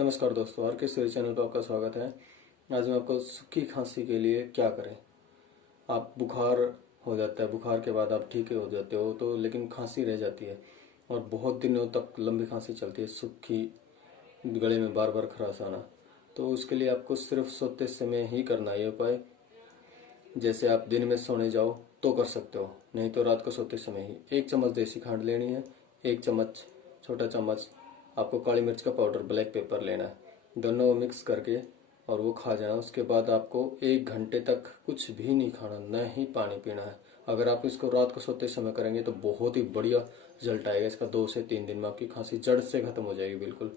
नमस्कार दोस्तों, आर के सूर्य चैनल पर आपका स्वागत है। आज मैं आपको सूखी खांसी के लिए क्या करें। आप बुखार हो जाता है, बुखार के बाद आप ठीक हो जाते हो तो लेकिन खांसी रह जाती है और बहुत दिनों तक लंबी खांसी चलती है, सूखी, गले में बार बार खराश आना। तो उसके लिए आपको सिर्फ सोते समय ही करना है ये उपाय। जैसे आप दिन में सोने जाओ तो कर सकते हो, नहीं तो रात को सोते समय ही 1 चम्मच देसी खांड लेनी है। 1 चम्मच, छोटा चम्मच आपको काली मिर्च का पाउडर, ब्लैक पेपर लेना है। दोनों मिक्स करके और वो खा जाना। उसके बाद आपको 1 घंटे तक कुछ भी नहीं खाना, न ही पानी पीना है। अगर आप इसको रात को सोते समय करेंगे तो बहुत ही बढ़िया रिजल्ट आएगा इसका। 2 से 3 दिन में आपकी खांसी जड़ से खत्म हो जाएगी बिल्कुल।